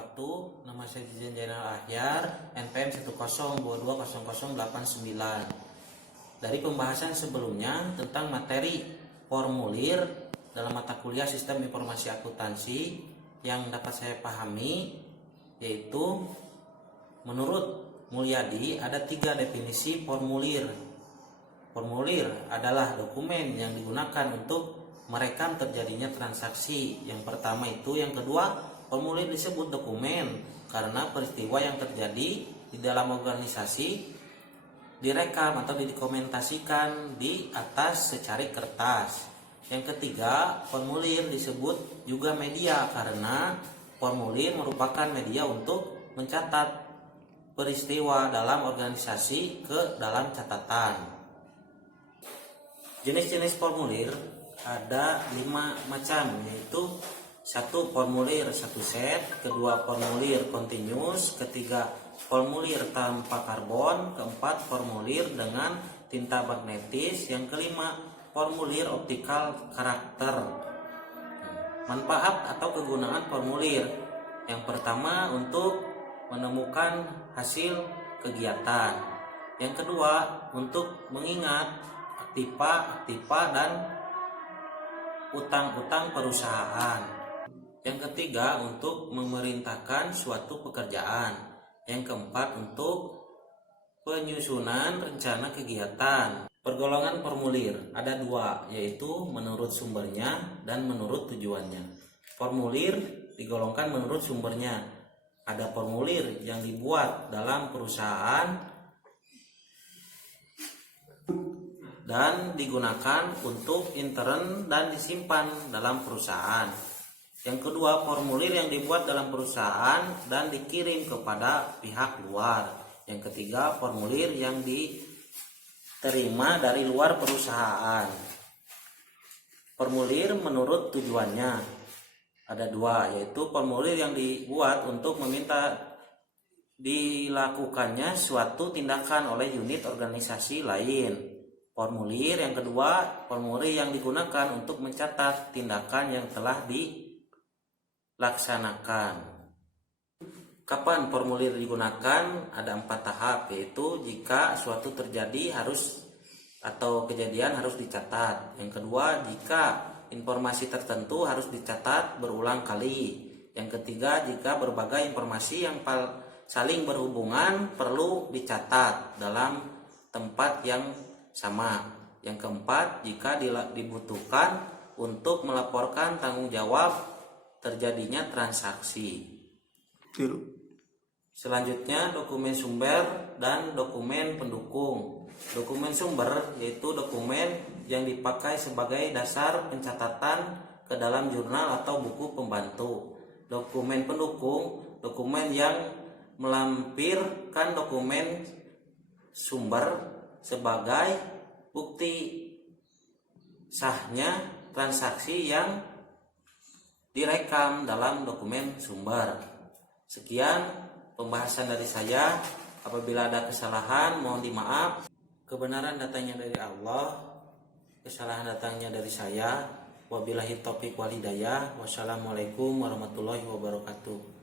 wabarakatuh. Nama saya Jijan Jainal Ahyar, NPM 102200089. Dari pembahasan sebelumnya tentang materi formulir dalam mata kuliah Sistem Informasi Akuntansi yang dapat saya pahami, yaitu menurut Mulyadi ada 3 definisi formulir. Formulir adalah dokumen yang digunakan untuk merekam terjadinya transaksi. Yang pertama itu, yang kedua, formulir disebut dokumen karena peristiwa yang terjadi di dalam organisasi direkam atau didokumentasikan di atas secari kertas. Yang ketiga, formulir disebut juga media karena formulir merupakan media untuk mencatat peristiwa dalam organisasi ke dalam catatan. Jenis-jenis formulir ada 5 macam, yaitu 1. Formulir 1 set, kedua formulir continuous, ketiga formulir tanpa karbon, keempat formulir dengan tinta magnetis, yang kelima formulir optikal karakter. Manfaat atau kegunaan formulir: yang pertama untuk menemukan hasil kegiatan, yang kedua untuk mengingat aktiva dan utang-utang perusahaan, yang ketiga untuk memerintahkan suatu pekerjaan, yang keempat untuk penyusunan rencana kegiatan. Pergolongan formulir ada 2, yaitu menurut sumbernya dan menurut tujuannya. Formulir digolongkan menurut sumbernya. Ada formulir yang dibuat dalam perusahaan dan digunakan untuk intern dan disimpan dalam perusahaan. Yang kedua, formulir yang dibuat dalam perusahaan dan dikirim kepada pihak luar. Yang ketiga, formulir yang diterima dari luar perusahaan. Formulir menurut tujuannya ada 2, yaitu formulir yang dibuat untuk meminta dilakukannya suatu tindakan oleh unit organisasi lain. Formulir yang kedua, formulir yang digunakan untuk mencatat tindakan yang telah dilaksanakan. Kapan formulir digunakan? Ada 4 tahap, yaitu jika suatu terjadi atau kejadian harus dicatat. Yang kedua, jika informasi tertentu harus dicatat berulang kali. Yang ketiga, jika berbagai informasi yang saling berhubungan perlu dicatat dalam tempat yang sama. Yang keempat, jika dibutuhkan untuk melaporkan tanggung jawab terjadinya transaksi. Selanjutnya, dokumen sumber dan dokumen pendukung. Dokumen sumber yaitu dokumen yang dipakai sebagai dasar pencatatan ke dalam jurnal atau buku pembantu. Dokumen pendukung, dokumen yang melampirkan dokumen sumber sebagai bukti sahnya transaksi yang direkam dalam dokumen sumber. Sekian pembahasan dari saya. Apabila ada kesalahan mohon dimaaf. Kebenaran datangnya dari Allah, kesalahan datangnya dari saya. Wabillahi taufiq wal hidayah. Wassalamualaikum warahmatullahi wabarakatuh.